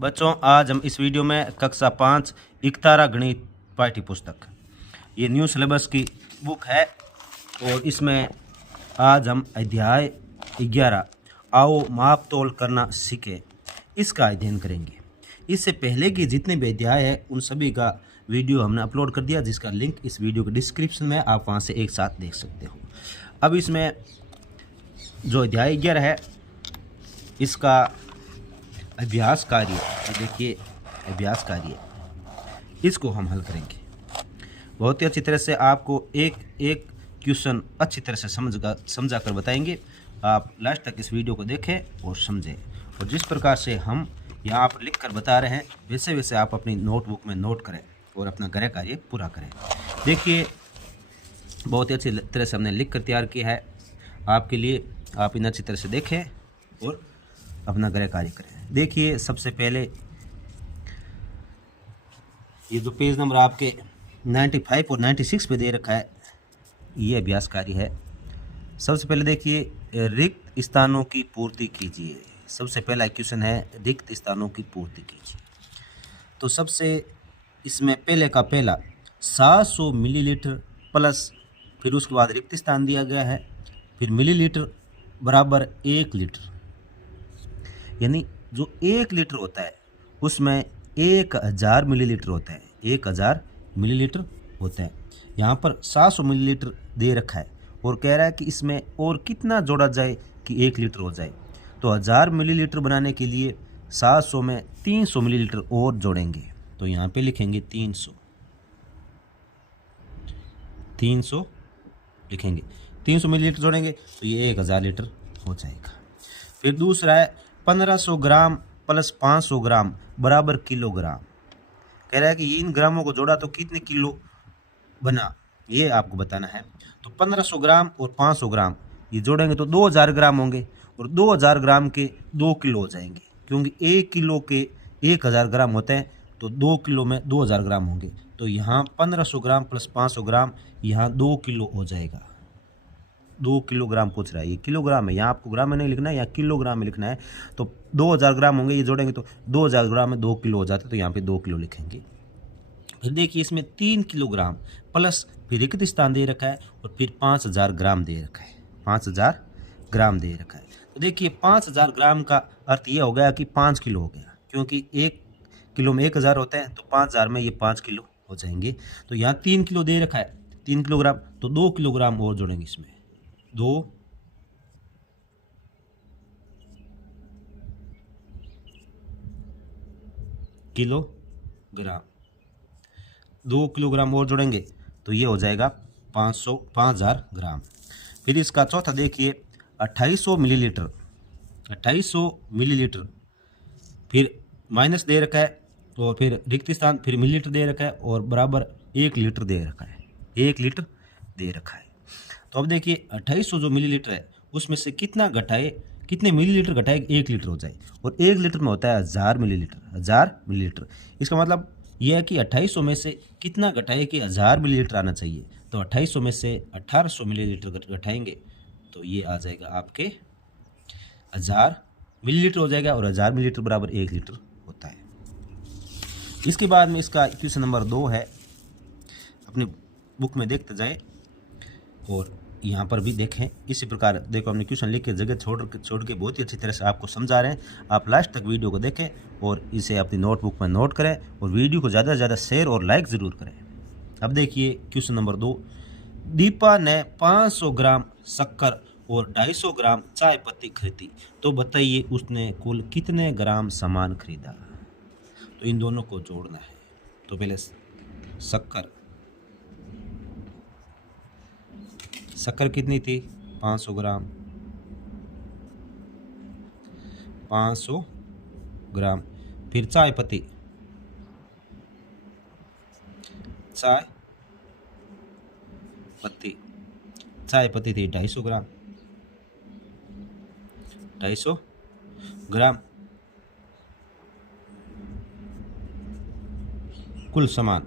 बच्चों, आज हम इस वीडियो में कक्षा 5 इकतारा गणित पाठ्य पुस्तक, ये न्यू सिलेबस की बुक है और इसमें आज हम अध्याय 11 आओ माप तोल करना सीखे इसका अध्ययन करेंगे। इससे पहले के जितने भी अध्याय है उन सभी का वीडियो हमने अपलोड कर दिया, जिसका लिंक इस वीडियो के डिस्क्रिप्शन में, आप वहाँ से एक साथ देख सकते हो। अब इसमें जो अध्याय 11 है इसका अभ्यास कार्य, देखिए अभ्यास कार्य, इसको हम हल करेंगे। बहुत ही अच्छी तरह से आपको एक एक क्वेश्चन अच्छी तरह से समझा कर बताएंगे। आप लास्ट तक इस वीडियो को देखें और समझें, और जिस प्रकार से हम यहाँ पर लिख कर बता रहे हैं वैसे वैसे आप अपनी नोटबुक में नोट करें और अपना गृह कार्य पूरा करें। देखिए बहुत ही अच्छी तरह से हमने लिख कर तैयार किया है आपके लिए, आप इन अच्छी तरह से देखें और अपना गृह कार्य करें। देखिए सबसे पहले ये जो पेज नंबर आपके 95 और 96 पे दे रखा है, ये अभ्यास कार्य है। सबसे पहले देखिए रिक्त स्थानों की पूर्ति कीजिए। सबसे पहला क्वेश्चन है रिक्त स्थानों की पूर्ति कीजिए। तो सबसे इसमें पहले का पहला 700 मिलीलीटर प्लस, फिर उसके बाद रिक्त स्थान दिया गया है, फिर मिलीलीटर बराबर 1 लीटर, यानी जो 1 लीटर होता है उसमें 1000 मिलीलीटर होता है, 1000 मिलीलीटर होता है। यहाँ पर 700 मिलीलीटर दे रखा है और कह रहा है कि इसमें और कितना जोड़ा जाए कि 1 लीटर हो जाए। तो 1000 मिलीलीटर बनाने के लिए 700 में 300 मिलीलीटर और जोड़ेंगे। तो यहाँ पे लिखेंगे 300 लिखेंगे, 300 मिलीलीटर जोड़ेंगे तो ये 1000 लीटर हो जाएगा। फिर दूसरा है 1500 ग्राम प्लस 500 ग्राम बराबर किलोग्राम। कह रहा है कि इन ग्रामों को जोड़ा तो कितने किलो बना, ये आपको बताना है। तो 1500 ग्राम और 500 ग्राम ये जोड़ेंगे तो 2000 ग्राम होंगे, और 2000 ग्राम के 2 किलो हो जाएंगे, क्योंकि 1 किलो के 1000 ग्राम होते हैं, तो 2 किलो में 2000 ग्राम होंगे। तो यहाँ 1500 ग्राम प्लस 500 ग्राम यहाँ 2 किलो हो जाएगा। 2 किलोग्राम पूछ रहा है, ये किलोग्राम है, यहाँ आपको ग्राम में नहीं लिखना है, यहाँ किलोग्राम में लिखना है। तो 2000 ग्राम होंगे, ये जोड़ेंगे तो 2000 ग्राम में 2 किलो हो जाते, तो यहाँ पे 2 किलो लिखेंगे। फिर देखिए इसमें 3 किलोग्राम प्लस फिर रिक्त स्थान दे रखा है और फिर 5000 ग्राम दे रखा है, 5000 ग्राम दे रखा है। तो देखिए 5000 ग्राम का अर्थ ये हो गया कि 5 किलो हो गया, क्योंकि 1 किलो में 1000 होता है, तो 5000 में ये 5 किलो हो जाएंगे। तो यहाँ 3 किलो दे रखा है, 3 किलोग्राम, तो 2 किलोग्राम और जोड़ेंगे इसमें, 2 किलोग्राम, 2 किलोग्राम और जोड़ेंगे तो ये हो जाएगा 5000 ग्राम। फिर इसका चौथा देखिए 2800 मिलीलीटर, 2800 मिलीलीटर, फिर माइनस दे रखा है और फिर रिक्त स्थान, फिर मिलीलीटर दे रखा है और बराबर 1 लीटर दे रखा है, 1 लीटर दे रखा है। तो अब देखिए 2800 जो मिलीलीटर है उसमें से कितना घटाए, कितने मिलीलीटर घटाए 1 लीटर हो जाए, और 1 लीटर में होता है 1000 मिलीलीटर, 1000 मिलीलीटर। इसका मतलब यह है कि 2800 में से कितना घटाए कि 1000 मिलीलीटर आना चाहिए। तो 2800 में से 1800 मिलीलीटर घटाएंगे तो ये आ जाएगा आपके 1000 मिलीलीटर हो जाएगा, और 1000 मिलीलीटर बराबर 1 लीटर होता है। इसके बाद में इसका क्वेश्चन नंबर 2 है, अपनी बुक में देखते जाएं और यहाँ पर भी देखें। इसी प्रकार देखो हमने क्वेश्चन लिख के जगह छोड़ के बहुत ही अच्छी तरह से आपको समझा रहे हैं। आप लास्ट तक वीडियो को देखें और इसे अपनी नोटबुक में नोट करें, और वीडियो को ज़्यादा से ज़्यादा शेयर और लाइक ज़रूर करें। अब देखिए क्वेश्चन नंबर 2, दीपा ने 500 ग्राम शक्कर और 250 ग्राम चाय पत्ती खरीदी, तो बताइए उसने कुल कितने ग्राम सामान खरीदा। तो इन दोनों को जोड़ना है। तो पहले शक्कर कितनी थी, 500 ग्राम, 500 ग्राम, फिर चाय पत्ती थी 250 ग्राम, 250 ग्राम, कुल सामान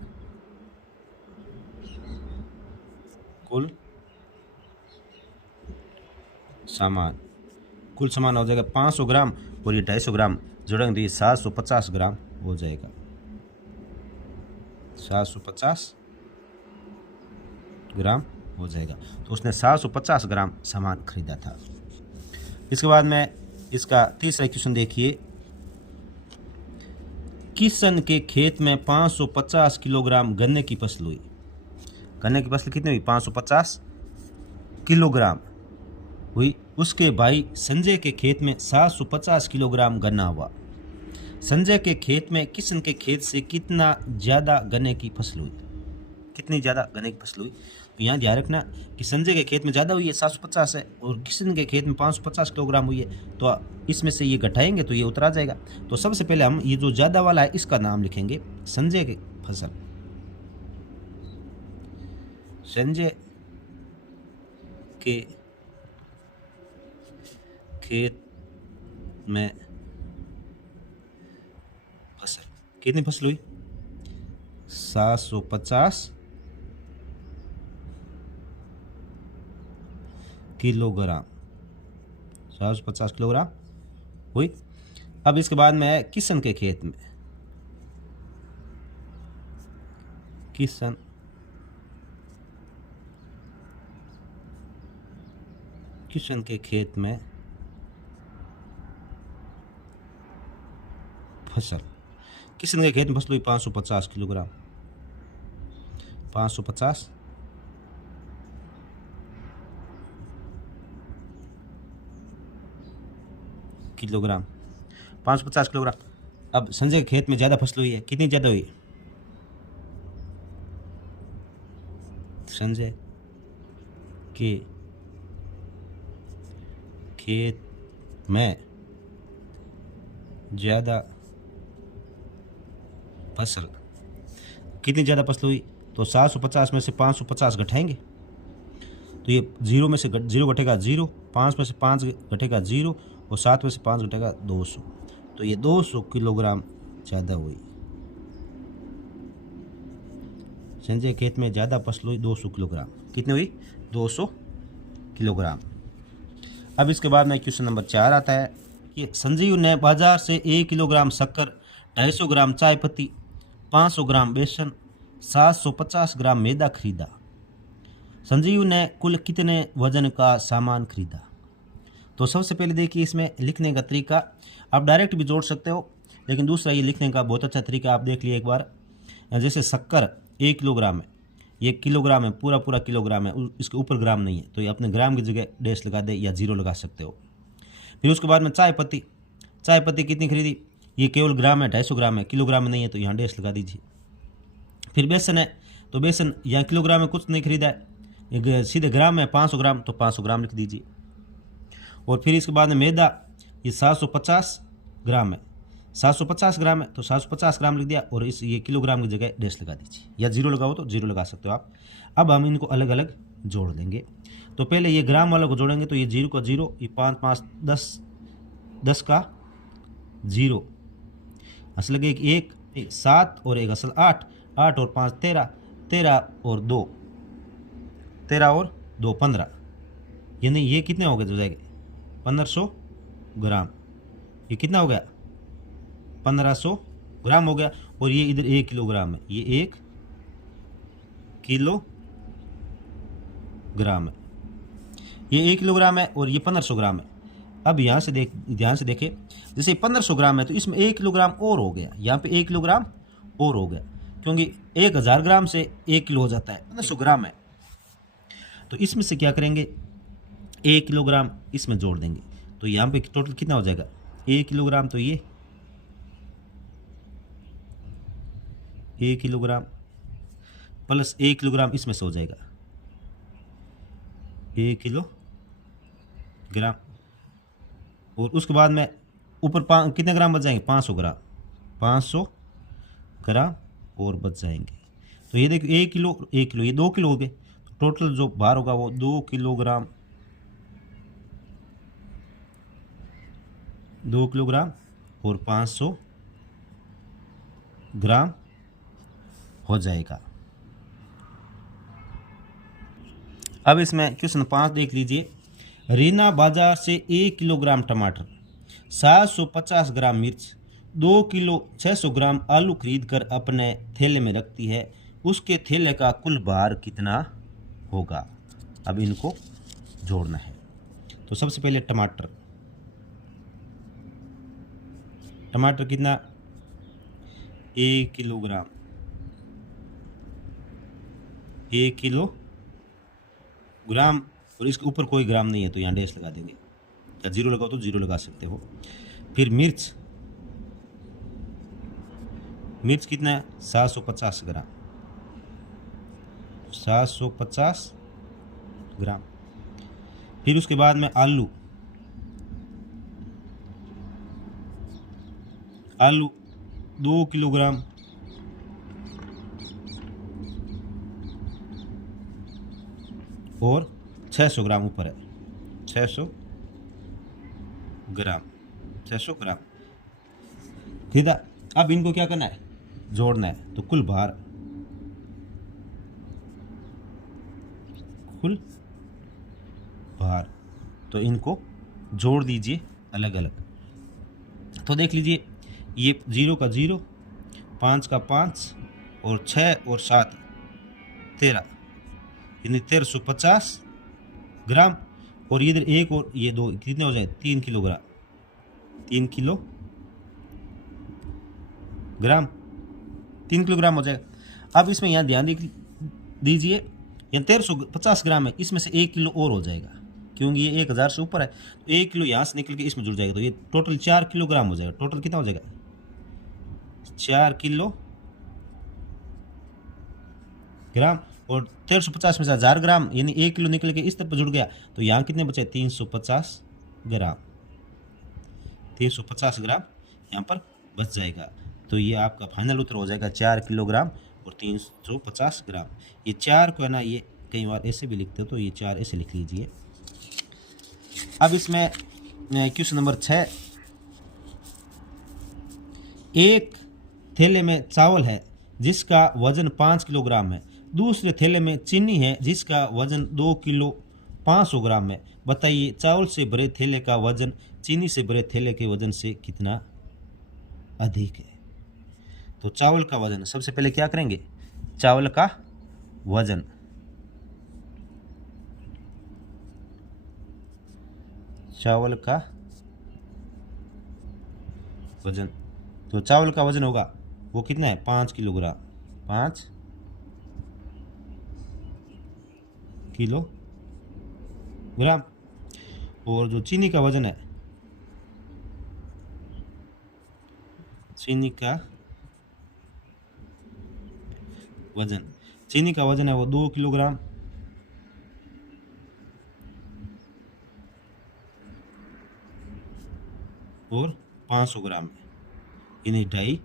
कुल सामान हो जाएगा 500 ग्राम और ये 250 ग्राम जोड़ेंगे तो ये 750 ग्राम हो जाएगा। 750 ग्राम हो जाएगा। तो उसने 750 ग्राम सामान खरीदा था। इसके बाद में इसका तीसरा क्वेश्चन देखिए, किशन के खेत में 550 किलोग्राम गन्ने की फसल हुई। गन्ने की फसल कितनी हुई? 550 किलोग्राम हुई। उसके भाई संजय के खेत में 750 किलोग्राम गन्ना हुआ। संजय के खेत में किशन के खेत से कितना ज़्यादा गन्ने की फसल हुई? कितनी ज़्यादा गन्ने की फसल हुई? तो यहाँ ध्यान रखना कि संजय के खेत में ज़्यादा हुई है 750 है और किशन के खेत में 550 किलोग्राम हुई है। तो इसमें से ये घटाएंगे तो ये उतर आ जाएगा। तो सबसे पहले हम ये जो ज़्यादा वाला है इसका नाम लिखेंगे संजय की फसल। संजय के खेत में फसल कितनी फसल हुई? 750 किलोग्राम। 750 किलोग्राम हुई। अब इसके बाद में है किशन के खेत में। किशन के खेत में फसल। किशन के खेत में फसल हुई 550 किलोग्राम। 550 किलोग्राम। 550 किलोग्राम। अब संजय के खेत में ज़्यादा फसल हुई है, कितनी ज़्यादा हुई? संजय के खेत में ज़्यादा फसल, कितनी ज़्यादा फसल हुई? तो 750 में से 550 घटाएंगे तो ये 0 में से 0 घटेगा 0, 5 में से 5 घटेगा 0 और 7 में से 5 घटेगा 200। तो ये 200 किलोग्राम ज़्यादा हुई। संजय खेत में ज़्यादा फसल हुई 200 किलोग्राम। कितनी हुई? 200 किलोग्राम। अब इसके बाद में क्वेश्चन नंबर 4 आता है कि संजीव ने बाजार से 1 किलोग्राम शक्कर, 250 ग्राम चाय पत्ती, 500 ग्राम बेसन, 750 ग्राम मैदा खरीदा। संजीव ने कुल कितने वजन का सामान खरीदा? तो सबसे पहले देखिए इसमें लिखने का तरीका, आप डायरेक्ट भी जोड़ सकते हो, लेकिन दूसरा ये लिखने का बहुत अच्छा तरीका आप देख लिए एक बार। जैसे शक्कर 1 किलोग्राम है, ये किलोग्राम है, पूरा पूरा किलोग्राम है, इसके ऊपर ग्राम नहीं है, तो ये अपने ग्राम की जगह डैश लगा दे या 0 लगा सकते हो। फिर उसके बाद में चाय पत्ती कितनी खरीदी? ये केवल ग्राम है, 250 ग्राम है, किलोग्राम में नहीं है, तो यहाँ डैश लगा दीजिए। फिर बेसन है, तो बेसन यहाँ किलोग्राम में कुछ नहीं खरीदा है, सीधे ग्राम है, 500 ग्राम, तो 500 ग्राम लिख दीजिए। और फिर इसके बाद में मैदा, ये 750 ग्राम है, 750 ग्राम है, तो 750 ग्राम लिख दिया और इस ये किलोग्राम की जगह डैश लगा दीजिए, या 0 लगाओ तो 0 लगा सकते हो आप। अब हम इनको अलग अलग जोड़ देंगे। तो पहले ये ग्राम वाला को जोड़ेंगे, तो ये 0 का 0, ये 5 5 10, 10 का 0, असल लगे 1 7 और 1 असल 8, 8 और 5 13, 13 और 2 13 और 2 15, यानी ये कितने हो गए? जो जाएंगे 1500 ग्राम। ये कितना हो गया? 1500 ग्राम हो गया। और ये इधर 1 किलोग्राम है, ये 1 किलोग्राम है, ये 1 किलोग्राम है और ये 1500 ग्राम है। अब यहाँ से ध्यान से देखें, जैसे 1500 ग्राम है तो इसमें 1 किलोग्राम और हो गया, यहाँ पे 1 किलोग्राम और हो गया, क्योंकि 1000 ग्राम से 1 किलो हो जाता है, 1500 ग्राम है। तो इसमें से क्या करेंगे? 1 किलोग्राम इसमें जोड़ देंगे, तो यहाँ पे टोटल कितना हो जाएगा? 1 किलोग्राम, तो ये 1 किलोग्राम प्लस 1 किलोग्राम इसमें से हो जाएगा 1 किलोग्राम। और उसके बाद में ऊपर कितने ग्राम बच जाएंगे? 500 ग्राम, 500 ग्राम और बच जाएंगे। तो ये देखिए 1 किलो ये 2 किलो हो गए, तो टोटल जो भार होगा वो 2 किलोग्राम, 2 किलोग्राम और 500 ग्राम हो जाएगा। अब इसमें क्वेश्चन 5 देख लीजिए, रीना बाजार से 1 किलोग्राम टमाटर, 750 ग्राम मिर्च, 2 किलो 600 ग्राम आलू खरीद कर अपने थैले में रखती है। उसके थैले का कुल भार कितना होगा? अब इनको जोड़ना है। तो सबसे पहले टमाटर, टमाटर कितना? 1 किलोग्राम, 1 किलोग्राम, और इसके ऊपर कोई ग्राम नहीं है तो यहाँ डैश लगा देंगे, या जीरो लगाओ तो जीरो लगा सकते हो। फिर मिर्च, मिर्च कितना है? 750 ग्राम, 750 ग्राम। फिर उसके बाद में आलू, आलू 2 किलोग्राम, और 600 ग्राम ऊपर है, 600 ग्राम, 600 ग्राम। ठीक है, अब इनको क्या करना है? जोड़ना है। तो कुल भार, कुल भार, तो इनको जोड़ दीजिए अलग अलग। तो देख लीजिए, ये 0 का 0, 5 का 5, और 6 और 7 13, यानी 1350 ग्राम। और इधर 1 और ये 2 कितने हो जाए? 3 किलोग्राम, 3 किलोग्राम, 3 किलोग्राम हो जाएगा। अब इसमें यहाँ ध्यान दीजिए, यहाँ 1350 ग्राम है, इसमें से 1 किलो और हो जाएगा, क्योंकि ये 1000 से ऊपर है। तो 1 किलो यहाँ से निकल के इसमें जुड़ जाएगा, तो ये टोटल 4 किलोग्राम हो जाएगा। टोटल कितना हो जाएगा? 4 किलोग्राम। और 1350 में से 1000 ग्राम, यानी 1 किलो निकल के इस तरफ जुड़ गया, तो यहाँ कितने बचे? 350 ग्राम, 350 ग्राम यहाँ पर बच जाएगा। तो ये आपका फाइनल उत्तर हो जाएगा 4 किलोग्राम और 350 ग्राम। ये 4 को है ना, ये कई बार ऐसे भी लिखते हो, तो ये 4 ऐसे लिख लीजिए। अब इसमें क्वेश्चन नंबर 6, एक थैले में चावल है जिसका वजन 5 किलोग्राम है, दूसरे थैले में चीनी है जिसका वजन 2 किलो 500 ग्राम है। बताइए चावल से भरे थैले का वजन चीनी से भरे थैले के वजन से कितना अधिक है? तो चावल का वजन, सबसे पहले क्या करेंगे? चावल का वजन, चावल का वजन, तो चावल का वजन होगा वो कितना है? 5 किलोग्राम, 5 किलोग्राम। और जो चीनी का वजन है, चीनी का वजन, चीनी का वजन है वो 2 किलोग्राम, और 500 ग्राम है, यानी 2.5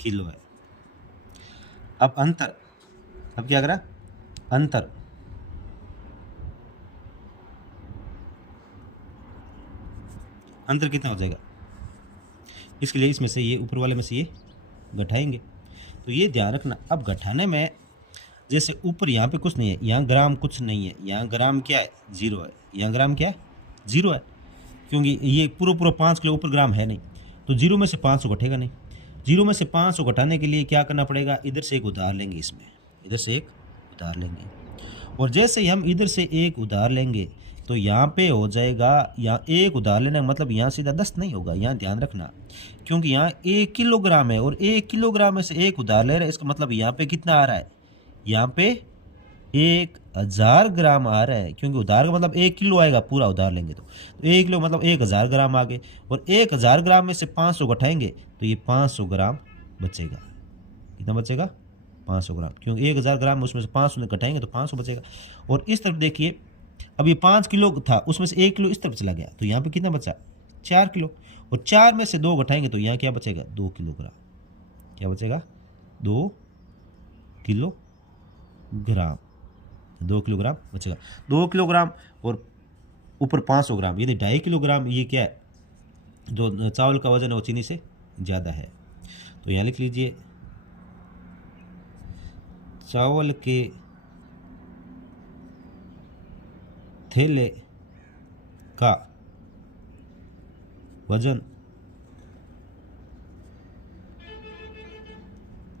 किलो है। अब अंतर, अब क्या करा? अंतर, अंतर कितना हो जाएगा? इसके लिए इसमें से ये ऊपर वाले में से ये घटाएंगे। तो ये ध्यान रखना, अब घटाने में जैसे ऊपर यहाँ पे कुछ नहीं है, यहाँ ग्राम कुछ नहीं है, यहाँ ग्राम क्या है? 0 है, यहाँ ग्राम क्या है? 0 है, क्योंकि ये पूरा 5 किलो ऊपर ग्राम है नहीं, तो 0 में से 500 घटेगा नहीं। 0 में से 500 घटाने के लिए क्या करना पड़ेगा? इधर से एक उधार लेंगे, इसमें इधर से एक उधार लेंगे, और जैसे ही हम इधर से एक उधार लेंगे तो यहाँ पे हो जाएगा, यहाँ एक उधार लेना मतलब यहाँ सीधा 10 नहीं होगा, यहाँ ध्यान रखना, क्योंकि यहाँ 1 किलोग्राम है और 1 किलोग्राम में से एक उधार ले रहे हैं, इसका मतलब यहाँ पे कितना आ रहा है? यहाँ पे 1000 ग्राम आ रहा है, क्योंकि उधार का मतलब 1 किलो आएगा, पूरा उधार लेंगे तो 1 किलो मतलब 1000 ग्राम आ गए, और 1000 ग्राम में से 500 घटाएंगे तो ये 500 ग्राम बचेगा। कितना बचेगा? 500 ग्राम, क्योंकि 1000 ग्राम में उसमें से 500 घटाएंगे तो 500 बचेगा। और इस तरफ देखिए, अब ये 5 किलो था, उसमें से 1 किलो इस तरफ चला गया, तो यहाँ पे कितना बचा? 4 किलो, और 4 में से 2 घटाएंगे तो यहाँ क्या बचेगा? 2 किलोग्राम। क्या बचेगा? 2 किलोग्राम, 2 किलोग्राम बचेगा। 2 किलोग्राम और ऊपर 500 ग्राम, यानी 2.5 किलोग्राम। ये क्या है? जो चावल का वजन है वो चीनी से ज़्यादा है। तो यहाँ लिख लीजिए, चावल के थैले का वजन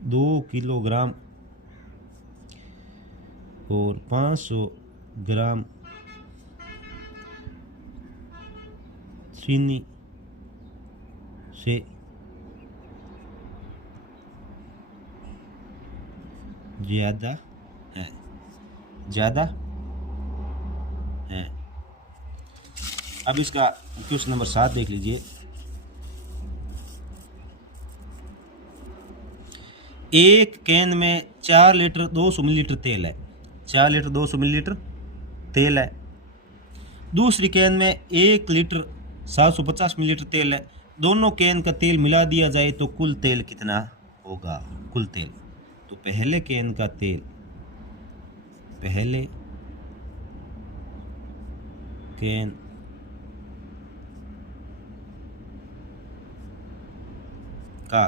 2 किलोग्राम और 500 ग्राम चीनी से ज़्यादा है, ज़्यादा है। अब इसका क्वेश्चन नंबर 7 देख लीजिए। एक कैन में 4 लीटर 200 मिलीलीटर तेल है, 4 लीटर 200 मिलीलीटर तेल है। दूसरी कैन में 1 लीटर 750 मिलीलीटर तेल है। दोनों कैन का तेल मिला दिया जाए तो कुल तेल कितना होगा? कुल तेल, तो पहले कैन का तेल, पहले कैन का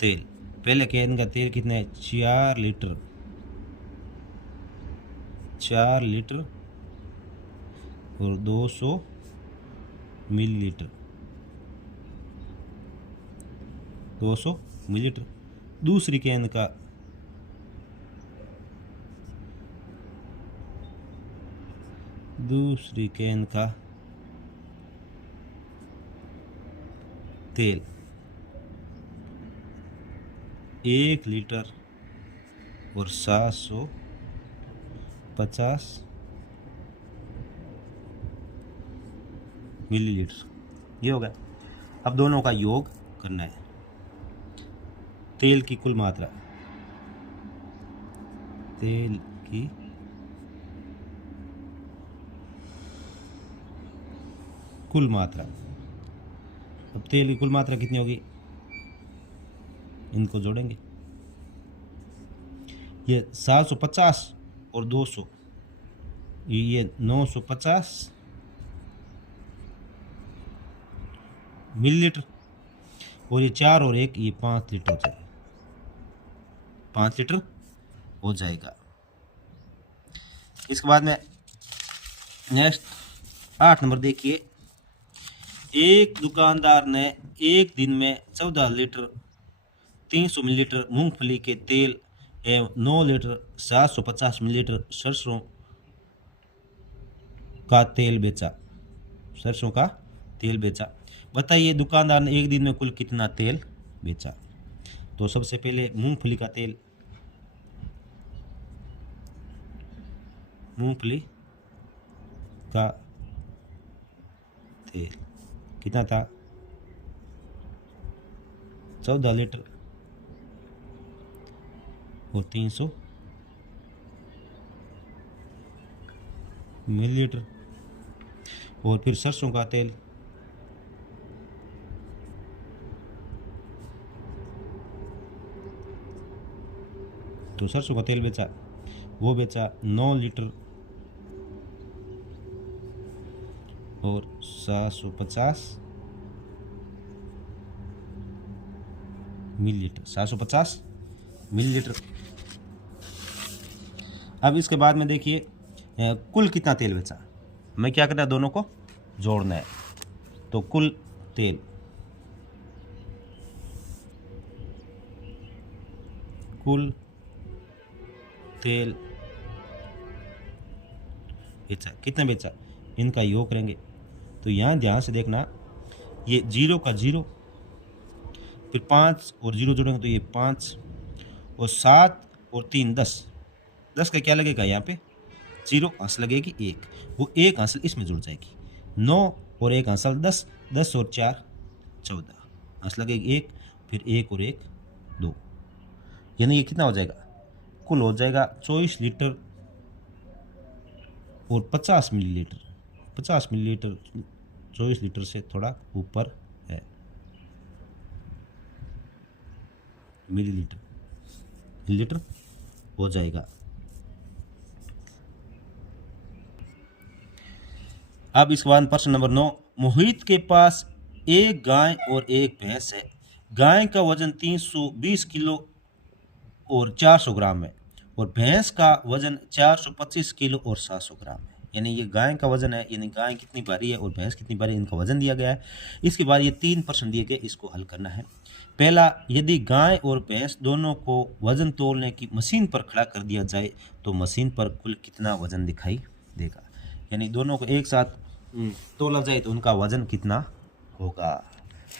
तेल, पहले कैन का तेल कितना है? 4 लीटर, 4 लीटर और 200 मिलीलीटर, 200 मिलीलीटर। दूसरी कैन का तेल 1 लीटर और 750 मिलीलीटर, ये हो गया। अब दोनों का योग करना है। तेल की कुल मात्रा, तेल की कुल मात्रा, अब तेल की कुल मात्रा कितनी होगी? इनको जोड़ेंगे, ये 750 और 200, ये 950 मिलीलीटर, और ये 4 और 1 ये 5 लीटर हो जाएगा, 5 लीटर हो जाएगा। इसके बाद में नेक्स्ट 8 नंबर देखिए। एक दुकानदार ने एक दिन में 14 लीटर 300 मिलीलीटर मूंगफली के तेल एवं 9 लीटर 750 मिलीलीटर सरसों का तेल बेचा, सरसों का तेल बेचा। बताइए दुकानदार ने एक दिन में कुल कितना तेल बेचा? तो सबसे पहले मूंगफली का तेल, मूंगफली का तेल कितना था? 14 लीटर और 300 मिलीलीटर। और फिर सरसों का तेल, तो सरसों का तेल बेचा, वो बेचा 9 लीटर और 750 मिलीलीटर, 750 मिलीलीटर। अब इसके बाद में देखिए कुल कितना तेल बेचा। मैं क्या करना है, दोनों को जोड़ना है। तो कुल तेल, कुल तेल बेचा, कितना बेचा, इनका योग करेंगे। तो यहाँ ध्यान से देखना, ये 0 का 0, फिर 5 और 0 जोड़ेंगे तो ये 5 और 7 और 3 10, 10 का क्या लगेगा यहाँ पे? 0 अंश लगेगी 1, वो 1 अंश इसमें जुड़ जाएगी। 9 और 1 अंश 10, 10 और 4 14 अंश लगेगी 1, फिर 1 और 1 2, यानी ये कितना हो जाएगा? कुल हो जाएगा 24 लीटर और 50 मिलीलीटर, 50 मिलीलीटर 24 लीटर से थोड़ा ऊपर है, मिलीलीटर हो जाएगा। अब इसके बाद प्रश्न नंबर 9। मोहित के पास एक गाय और एक भैंस है। गाय का वजन 320 किलो और 400 ग्राम है और भैंस का वजन 425 किलो और 700 ग्राम है। यानी ये गाय का वजन है, यानी गाय कितनी भारी है और भैंस कितनी भारी है, इनका वजन दिया गया है। इसके बाद ये 3 प्रश्न दिए गए, इसको हल करना है। पहला, यदि गाय और भैंस दोनों को वजन तोलने की मशीन पर खड़ा कर दिया जाए तो मशीन पर कुल कितना वजन दिखाई देगा। यानी दोनों को एक साथ तोला जाए तो उनका वजन कितना होगा।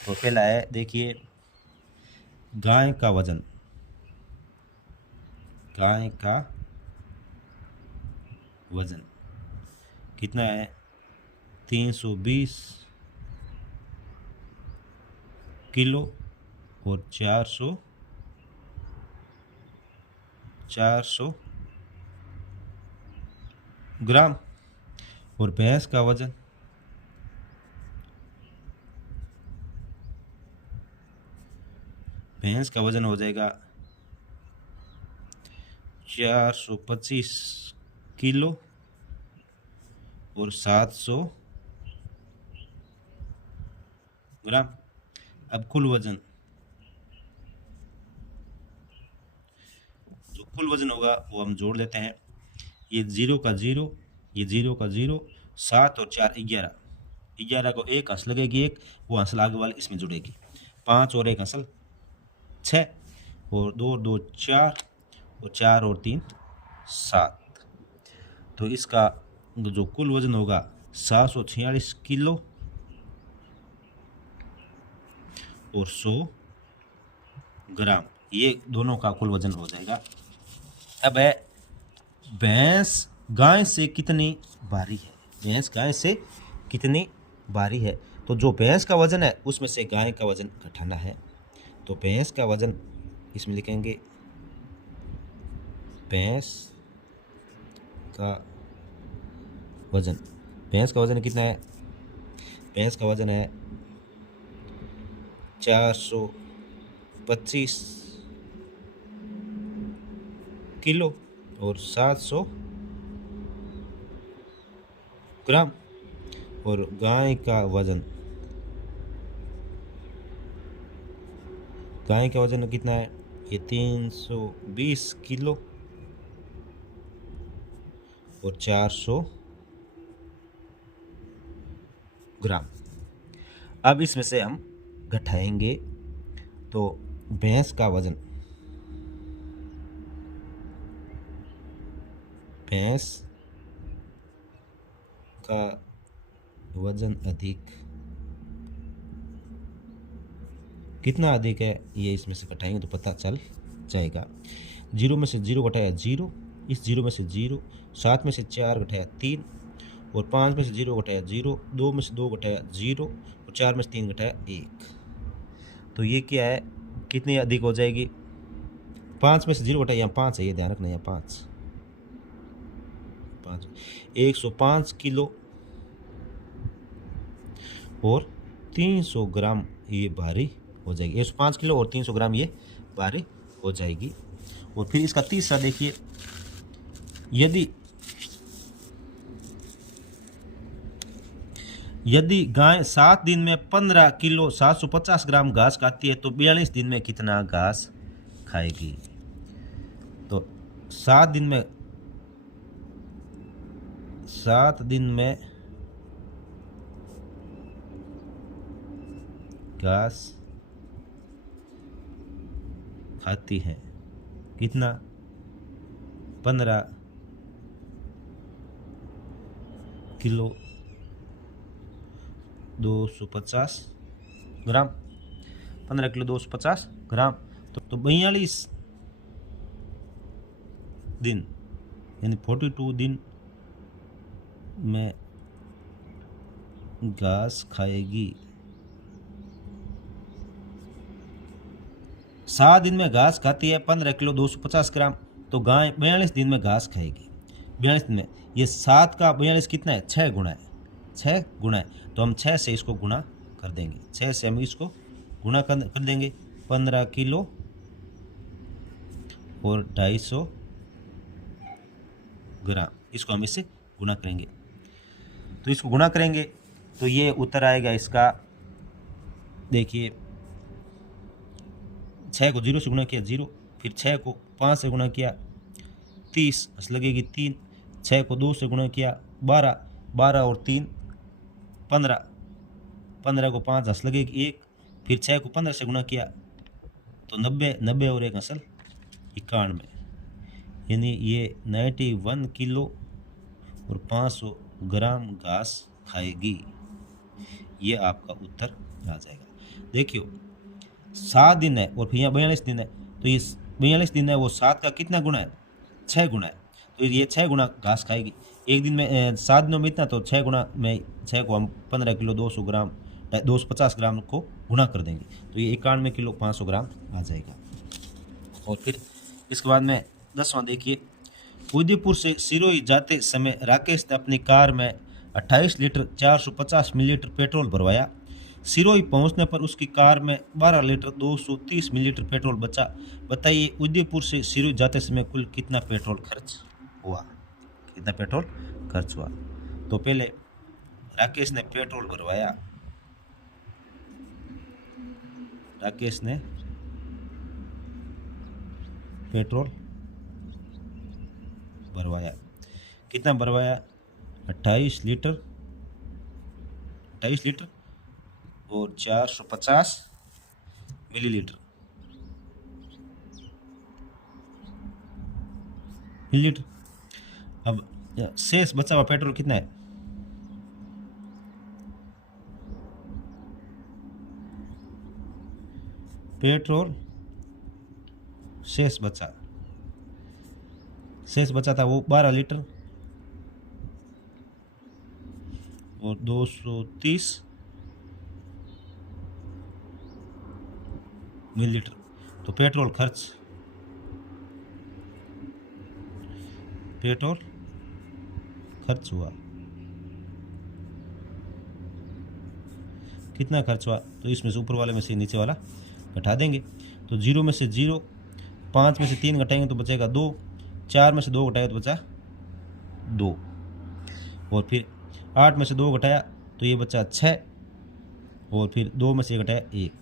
तो पहला है, देखिए गाय का वजन, गाय का वजन कितना है, 320 किलो और 400 ग्राम। और भैंस का वजन, भैंस का वजन हो जाएगा 425 किलो और 700 ग्राम। अब कुल वजन, जो कुल वजन होगा वो हम जोड़ देते हैं। ये 0 का 0, ये 0 का 0, 7 और 4 11, 11 को एक हंस लगेगी, एक वो हंसल आगे वाले इसमें जुड़ेगी, 5 और 1 हंसल 6 और 2 और 2 4 और 4 और 3 7। तो इसका जो कुल वजन होगा 746 किलो और 100 ग्राम, ये दोनों का कुल वजन हो जाएगा। अब है भैंस गाय से कितनी भारी है, भैंस गाय से कितनी भारी है। तो जो भैंस का वजन है उसमें से गाय का वजन घटाना है। तो भैंस का वजन इसमें लिखेंगे, भैंस का वजन, भैंस का वजन कितना है, भैंस का वजन है 425 किलो और 700 ग्राम। और गाय का वजन, गाय का वजन कितना है, ये 320 किलो और 400 ग्राम। अब इसमें से हम घटाएंगे। तो भैंस का वजन, भैंस का वजन अधिक, कितना अधिक है ये इसमें से घटाएंगे तो पता चल जाएगा। 0 में से 0 घटाया 0, इस 0 में से 0, 7 में से 4 घटाया 3 और 5 में से 0 घटाया 0, 2 में से 2 घटाया 0 और 4 में से 3 घटाया 1। तो ये क्या है, कितनी अधिक हो जाएगी, 5 में से 0 घटाया, यहाँ 5 है, ये ध्यान रखना, यहाँ 5 105 किलो और 300 ग्राम ये भारी हो जाएगी, 105 किलो और 300 ग्राम ये भारी हो जाएगी। और फिर इसका तीसरा देखिए, यदि गाय 7 दिन में 15 किलो 750 ग्राम घास खाती है तो 42 दिन में कितना घास खाएगी। तो 7 दिन में घास खाती है कितना, 15 किलो 250 ग्राम, 15 किलो 250 ग्राम। तो 42 दिन यानी 42 दिन में घास खाएगी। 7 दिन में घास खाती है 15 किलो 250 ग्राम, तो गाय 42 दिन में घास खाएगी। 42 दिन में, ये 7 का 42 कितना है, 6 गुना है, 6 गुना है। तो हम 6 से इसको गुना कर देंगे, 6 से हम इसको गुना कर देंगे, 15 किलो और 250 ग्राम, इसको हम इससे गुना करेंगे। तो इसको गुना करेंगे तो ये उत्तर आएगा इसका, देखिए 6 को 0 से गुना किया 0, फिर 6 को 5 से गुना किया 30 हंस लगेगी 3, 6 को 2 से गुणा किया 12, 12 और 3 15, 15 को 5 हंस लगेगी 1, फिर 6 को 15 से गुणा किया तो 90, 90 और 1 हंसल 91, यानी ये 91 किलो और 500 ग्राम घास खाएगी। ये आपका उत्तर आ जाएगा। देखियो 7 दिन है और फिर यहाँ 42 दिन है, तो ये 42 दिन है वो 7 का कितना गुना है, 6 गुना है, तो ये 6 गुना घास खाएगी। एक दिन में 7 दिनों में इतना, तो 6 गुना में 6 को हम 15 किलो 200 ग्राम 250 ग्राम को गुना कर देंगे, तो ये 91 किलो 500 ग्राम आ जाएगा। और फिर इसके बाद में 10वां देखिए, उदयपुर से सिरोही जाते समय राकेश ने अपनी कार में 28 लीटर 450 मिलीलीटर पेट्रोल भरवाया। सिरोही पहुंचने पर उसकी कार में 12 लीटर 230 मिलीलीटर पेट्रोल बचा। बताइए उदयपुर से सिरोही जाते समय कुल कितना पेट्रोल खर्च हुआ, कितना पेट्रोल खर्च हुआ। तो पहले राकेश ने पेट्रोल भरवाया, राकेश ने पेट्रोल भरवाया, कितना भरवाया, 28 लीटर और 450 मिलीलीटर अब शेष बचा हुआ पेट्रोल कितना है, पेट्रोल शेष बचा था वो 12 लीटर और 230 मिलीलीटर। तो पेट्रोल खर्च हुआ, कितना खर्च हुआ, तो इसमें से ऊपर वाले में से नीचे वाला घटा देंगे, तो 0 में से 0, 5 में से 3 घटाएंगे तो बचेगा 2, 4 में से 2 घटाएगा तो बचा 2, और फिर 8 में से 2 घटाया तो ये बचा 6, और फिर 2 में से 1 घटाया 1,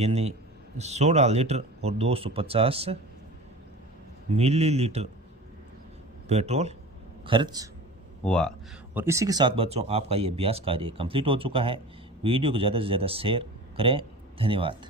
यानी 16 लीटर और 250 मिलीलीटर पेट्रोल खर्च हुआ। और इसी के साथ बच्चों आपका ये अभ्यास कार्य कंप्लीट हो चुका है। वीडियो को ज़्यादा से ज़्यादा शेयर करें। धन्यवाद।